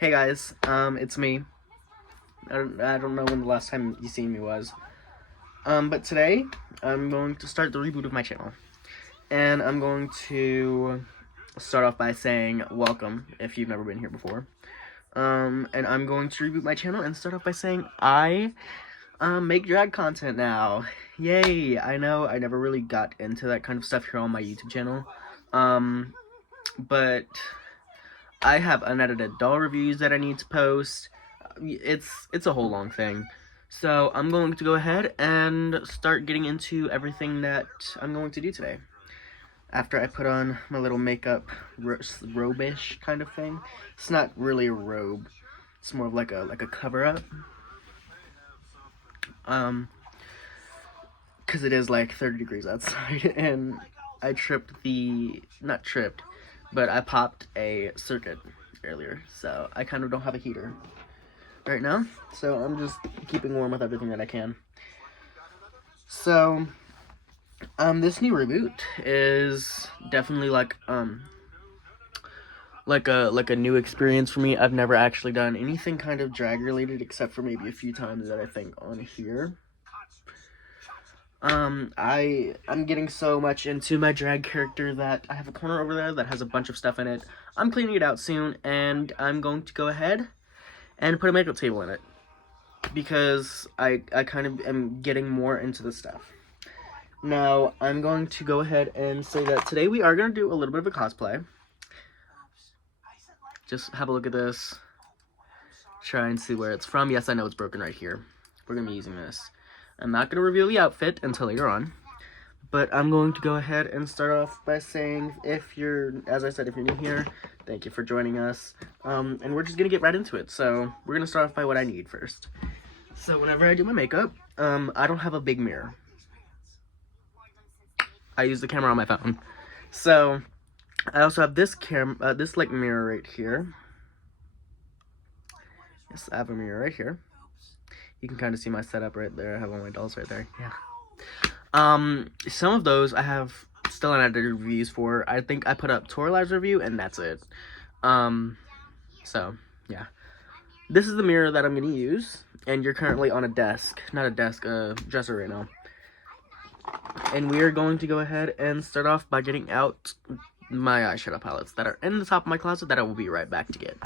Hey guys, it's me. I don't know when the last time you seen me was. But today I'm going to start the reboot of my channel. And I'm going to start off by saying welcome if you've never been here before. And I'm going to reboot my channel and start off by saying I make drag content now. Yay! I know I never really got into that kind of stuff here on my YouTube channel. But I have unedited doll reviews that I need to post. It's a whole long thing. So I'm going to go ahead and start getting into everything that I'm going to do today. After I put on my little makeup robe-ish kind of thing. It's not really a robe. It's more of like a cover-up. Because it is like 30 degrees outside, and I but I popped a circuit earlier, so I kind of don't have a heater right now, so I'm just keeping warm with everything that I can. So, this new reboot is definitely like a new experience for me. I've never actually done anything kind of drag related except for maybe a few times that I think on here. I'm getting so much into my drag character that I have a corner over there that has a bunch of stuff in it. I'm cleaning it out soon, and I'm going to go ahead and put a makeup table in it. Because I kind of am getting more into the stuff. Now, I'm going to go ahead and say that today we are going to do a little bit of a cosplay. Just have a look at this. Try and see where it's from. Yes, I know it's broken right here. We're going to be using this. I'm not going to reveal the outfit until later on, but I'm going to go ahead and start off by saying, as I said, if you're new here, thank you for joining us, and we're just going to get right into it. So we're going to start off by what I need first. So whenever I do my makeup, I don't have a big mirror. I use the camera on my phone. So I also have this like mirror right here. Yes, I have a mirror right here. You can kind of see my setup right there. I have all my dolls right there. Yeah. Some of those I have still unedited reviews for. I think I put up Torali's review, and that's it. So, yeah. This is the mirror that I'm going to use, and you're currently on a desk. Not a desk, a dresser right now. And we are going to go ahead and start off by getting out my eyeshadow palettes that are in the top of my closet that I will be right back to get.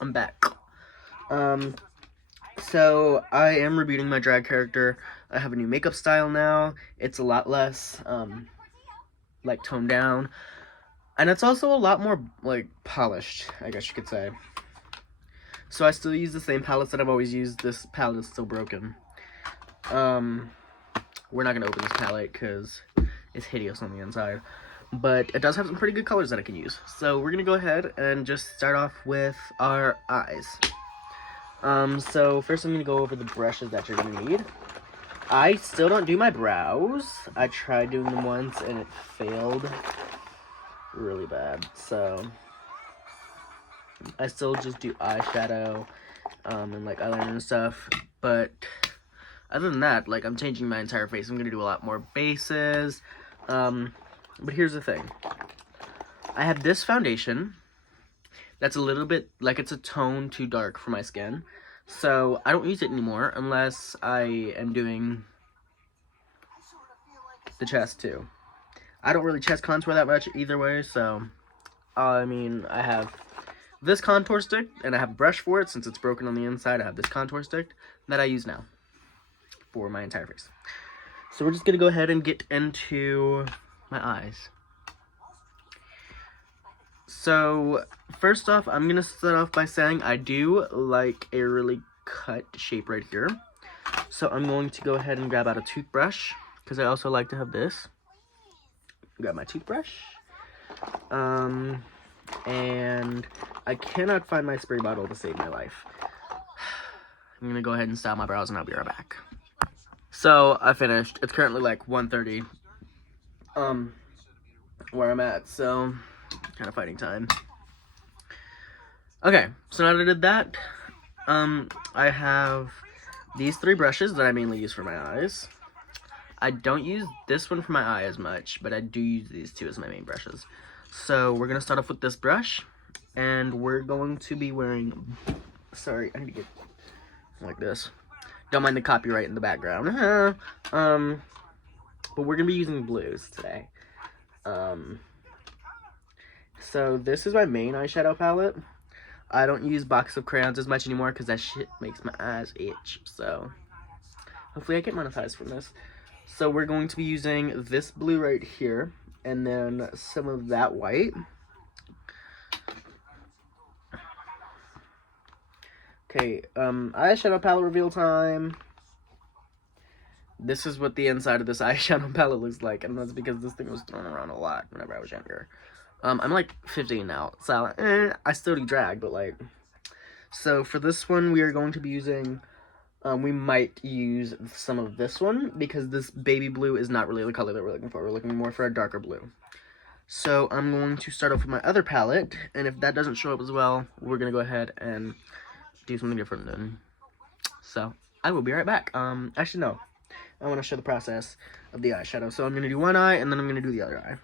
I'm back. So, I am rebooting my drag character. I have a new makeup style now. It's a lot less, like, toned down. And it's also a lot more, like, polished, I guess you could say. So, I still use the same palettes that I've always used. This palette is still broken. We're not going to open this palette because it's hideous on the inside. But it does have some pretty good colors that I can use. So, we're going to go ahead and just start off with our eyes. So first I'm going to go over the brushes that you're going to need. I still don't do my brows. I tried doing them once and it failed really bad. So I still just do eyeshadow, and like eyeliner and stuff. But other than that, like, I'm changing my entire face. I'm going to do a lot more bases. But here's the thing. I have this foundation that's a little bit, like, it's a tone too dark for my skin. So, I don't use it anymore unless I am doing the chest, too. I don't really chest contour that much either way, so, I mean, I have this contour stick, and I have a brush for it. Since it's broken on the inside, I have this contour stick that I use now for my entire face. So, we're just going to go ahead and get into my eyes. So, first off, I'm going to start off by saying I do like a really cut shape right here. So, I'm going to go ahead and grab out a toothbrush, because I also like to have this. Grab my toothbrush. And I cannot find my spray bottle to save my life. I'm going to go ahead and style my brows, and I'll be right back. So, I finished. It's currently like 1:30, where I'm at, so kind of fighting time. Okay, so now that I did that, I have these three brushes that I mainly use for my eyes. I don't use this one for my eye as much, but I do use these two as my main brushes. So we're going to start off with this brush, And we're going to be wearing, sorry, I need to get like this. Don't mind the copyright in the background. But we're gonna be using blues today. So this is my main eyeshadow palette. I don't use box of crayons as much anymore because that shit makes my eyes itch. So hopefully I get monetized from this. So we're going to be using this blue right here, and then some of that white. Okay, eyeshadow palette reveal time. This is what the inside of this eyeshadow palette looks like, and that's because this thing was thrown around a lot whenever I was younger. I'm like 15 now, so I still do drag, but like, so for this one, we are going to be using, we might use some of this one, because this baby blue is not really the color that we're looking for. We're looking more for a darker blue. So I'm going to start off with my other palette, and if that doesn't show up as well, we're going to go ahead and do something different then. So I will be right back. Actually, no. I want to show the process of the eyeshadow. So I'm going to do one eye, and then I'm going to do the other eye.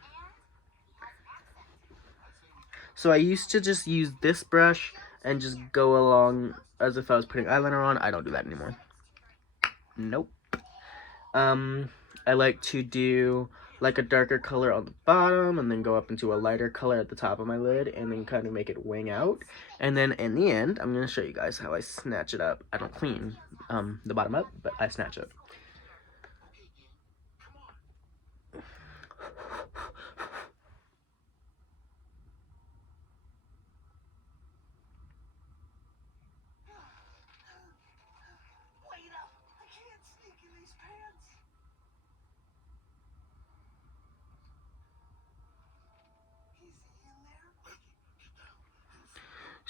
So I used to just use this brush and just go along as if I was putting eyeliner on. I don't do that anymore. Nope. I like to do like a darker color on the bottom and then go up into a lighter color at the top of my lid and then kind of make it wing out. And then in the end, I'm going to show you guys how I snatch it up. I don't clean the bottom up, but I snatch it.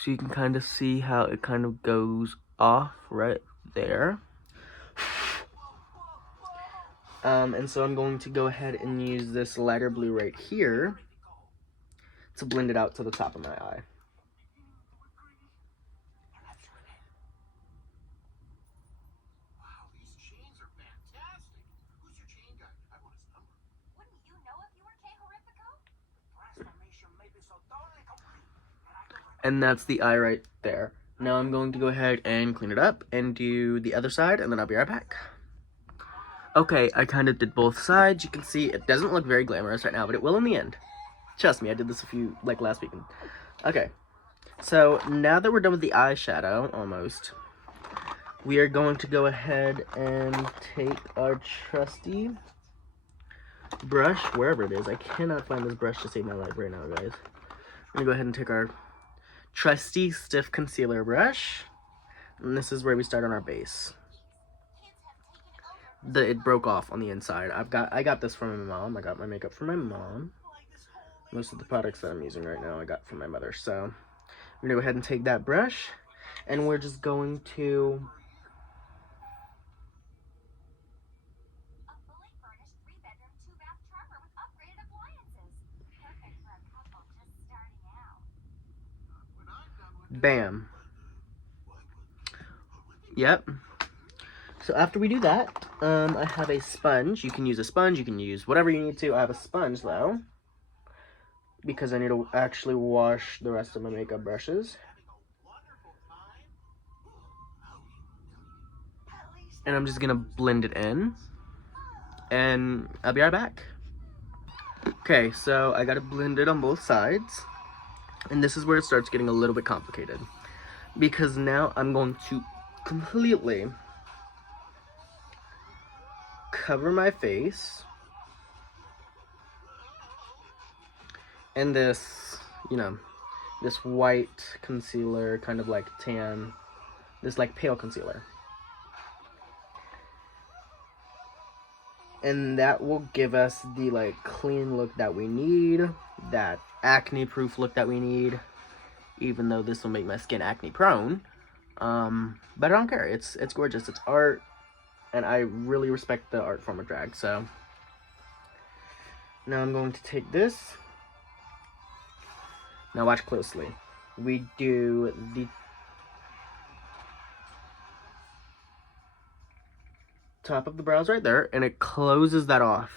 So you can kind of see how it kind of goes off right there. And so I'm going to go ahead and use this lighter blue right here to blend it out to the top of my eye. And that's the eye right there. Now I'm going to go ahead and clean it up and do the other side, and then I'll be right back. Okay, I kind of did both sides. You can see it doesn't look very glamorous right now, but it will in the end. Trust me, I did this last weekend. Okay, so now that we're done with the eyeshadow, almost, we are going to go ahead and take our trusty brush, wherever it is. I cannot find this brush to save my life right now, guys. I'm going to go ahead and take our trusty stiff concealer brush, and this is where we start on our base. It broke off on the inside. I got this from my mom. I got my makeup from my mom. Most of the products that I'm using right now I got from my mother. So I'm gonna go ahead and take that brush, and we're just going to bam. Yep. So after we do that, I have a sponge. You can use a sponge, you can use whatever you need to. I have a sponge though, because I need to actually wash the rest of my makeup brushes. And I'm just gonna blend it in, and I'll be right back. Okay, so I gotta blend it on both sides, and this is where it starts getting a little bit complicated, because now I'm going to completely cover my face in this, this white concealer, kind of like tan, this like pale concealer. And that will give us the like clean look that we need, that acne proof look that we need, even though this will make my skin acne prone. But I don't care, it's gorgeous, it's art, and I really respect the art form of drag. So now I'm going to take this. Now watch closely. We do the top of the brows right there, and it closes that off.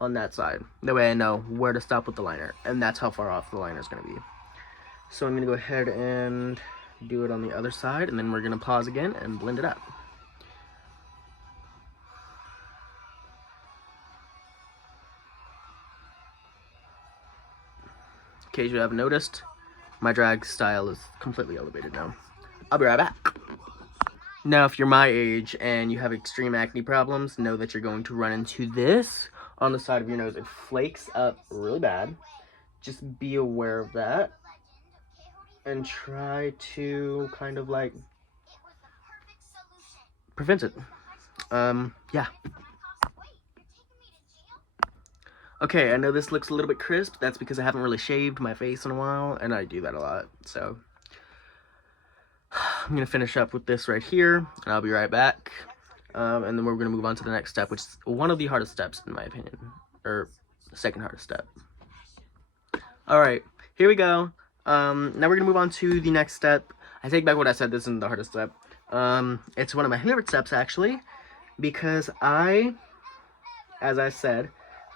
on that side. That way I know where to stop with the liner, and that's how far off the liner is going to be. So I'm going to go ahead and do it on the other side, and then we're going to pause again and blend it up. In case you haven't noticed, my drag style is completely elevated now. I'll be right back. Now, if you're my age and you have extreme acne problems, know that you're going to run into this on the side of your nose. It flakes up really bad. Just be aware of that and try to kind of like prevent it. Yeah. Okay, I know this looks a little bit crisp. That's because I haven't really shaved my face in a while, and I do that a lot. So I'm gonna finish up with this right here, and I'll be right back. And then we're gonna move on to the next step, which is one of the hardest steps in my opinion, or the second hardest step. All right, here we go. Now we're gonna move on to the next step. I take back what I said. This isn't the hardest step. It's one of my favorite steps actually, because as I said,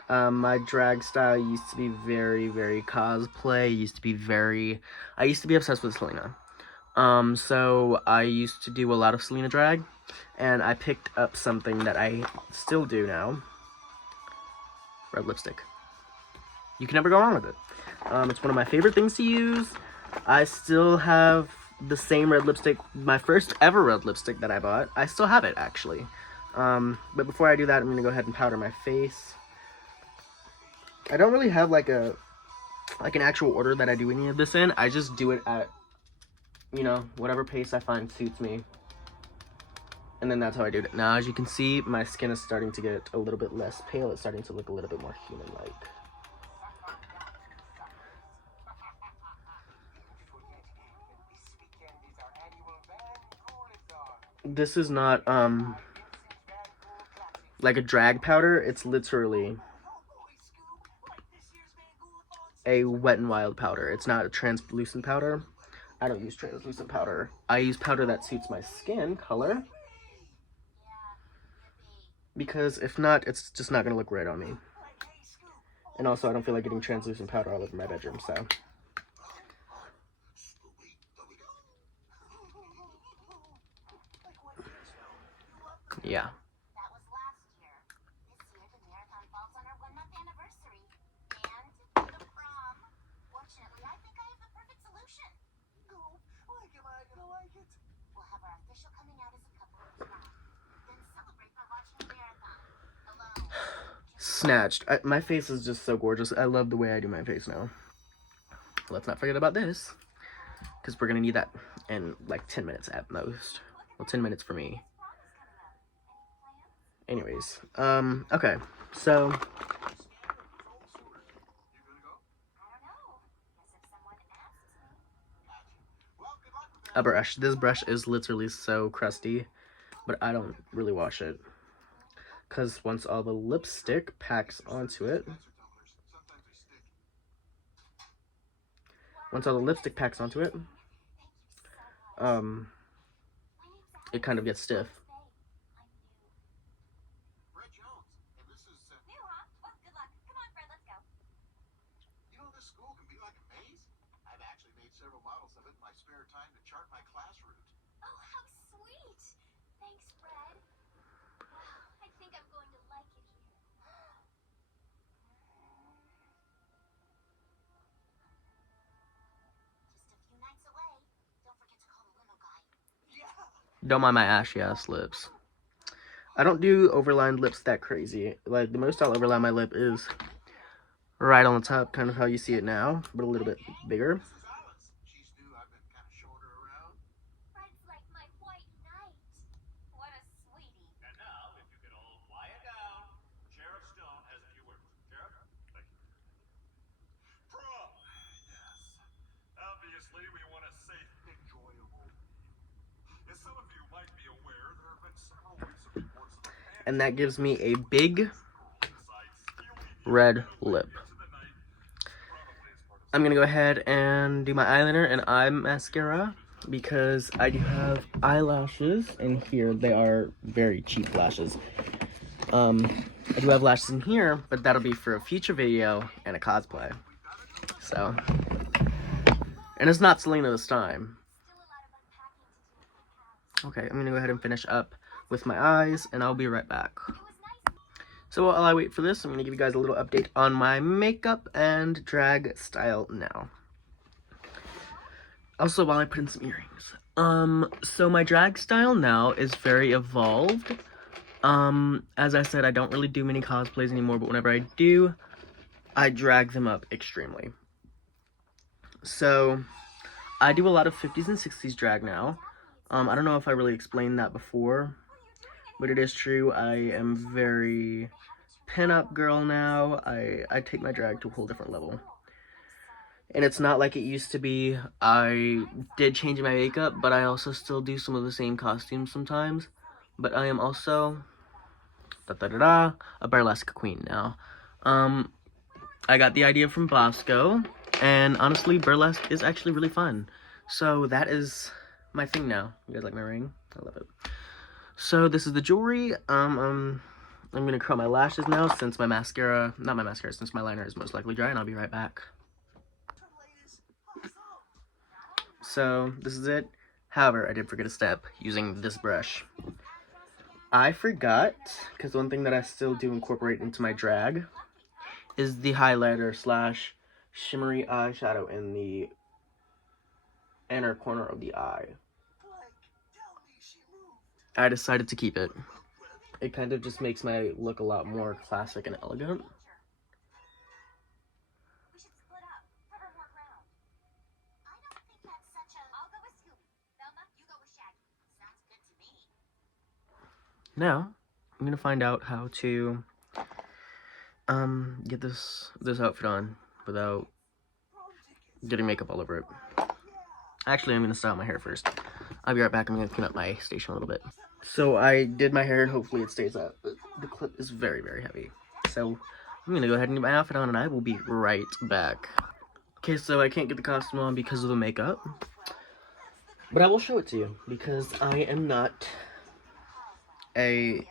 my drag style used to be very, very cosplay. I used to be obsessed with Selena. So I used to do a lot of Selena drag, and I picked up something that I still do now. Red lipstick. You can never go wrong with it. It's one of my favorite things to use. I still have the same red lipstick, my first ever red lipstick that I bought. I still have it, actually. But before I do that, I'm gonna go ahead and powder my face. I don't really have like an actual order that I do any of this in. I just do it at, you know, whatever pace I find suits me. And then that's how I do it. Now, as you can see, my skin is starting to get a little bit less pale. It's starting to look a little bit more human-like. This is not, like a drag powder. It's literally a Wet n Wild powder. It's not a translucent powder. I don't use translucent powder. I use powder that suits my skin color. Because if not, it's just not going to look right on me. And also, I don't feel like getting translucent powder all over my bedroom, so. Yeah. Snatched. My face is just so gorgeous. I love the way I do my face now. Let's not forget about this, because we're gonna need that in like 10 minutes at most. Well, 10 minutes for me. Anyways, okay, so a brush. This brush is literally so crusty, but I don't really wash it, because once all the lipstick packs onto it, it kind of gets stiff. Several models of it in my spare time to chart my class route. Oh, how sweet! Thanks, Fred. Wow, I think I'm going to like it here. Just a few nights away. Don't forget to call the limo guy. Yeah! Don't mind my ashy ass lips. I don't do overlined lips that crazy. Like, the most I'll overline my lip is right on the top, kind of how you see it now, but a little bit bigger. And that gives me a big red lip. I'm gonna go ahead and do my eyeliner and eye mascara, because I do have eyelashes in here. They are very cheap lashes. I do have lashes in here, but that'll be for a future video and a cosplay. So, and it's not Selena this time. Okay, I'm gonna go ahead and finish up with my eyes, and I'll be right back. So while I wait for this, I'm gonna give you guys a little update on my makeup and drag style now. Also, while I put in some earrings. So my drag style now is very evolved. As I said, I don't really do many cosplays anymore, but whenever I do, I drag them up extremely. So, I do a lot of 50s and 60s drag now. I don't know if I really explained that before, but it is true. I am very pin-up girl now. I take my drag to a whole different level. And it's not like it used to be. I did change my makeup, but I also still do some of the same costumes sometimes. But I am also a burlesque queen now. I got the idea from Bosco, and honestly, burlesque is actually really fun. So that is my thing now. You guys like my ring? I love it. So this is the jewelry. I'm gonna curl my lashes now since my mascara, since my liner is most likely dry, and I'll be right back. So this is it. However, I did forget a step using this brush. I forgot, because one thing that I still do incorporate into my drag is the highlighter slash shimmery eyeshadow in the inner corner of the eye. I decided to keep it. It kind of just makes my look a lot more classic and elegant. Now, I'm gonna find out how to get this outfit on without getting makeup all over it. Actually, I'm gonna style my hair first. I'll be right back. I'm gonna clean up my station a little bit. So I did my hair and hopefully it stays up, but the clip is very, very heavy. So I'm gonna go ahead and get my outfit on, and I will be right back. Okay, so I can't get the costume on because of the makeup, but I will show it to you because I am not a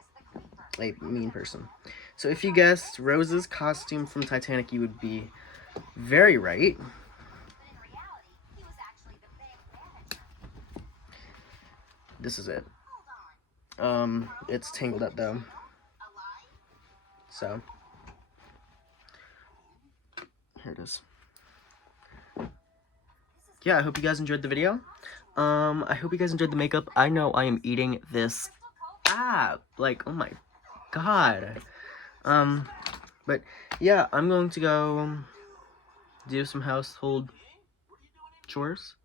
mean person. So if you guessed Rose's costume from Titanic, you would be very right. This is it. It's tangled up though. So here it is. Yeah, I hope you guys enjoyed the video. I hope you guys enjoyed the makeup. I know I am eating this like, oh my god. But yeah, I'm going to go do some household chores.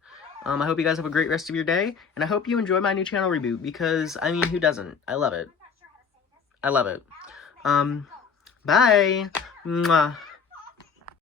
I hope you guys have a great rest of your day, and I hope you enjoy my new channel reboot, because, I mean, who doesn't? I love it. I love it. Bye! Mwah.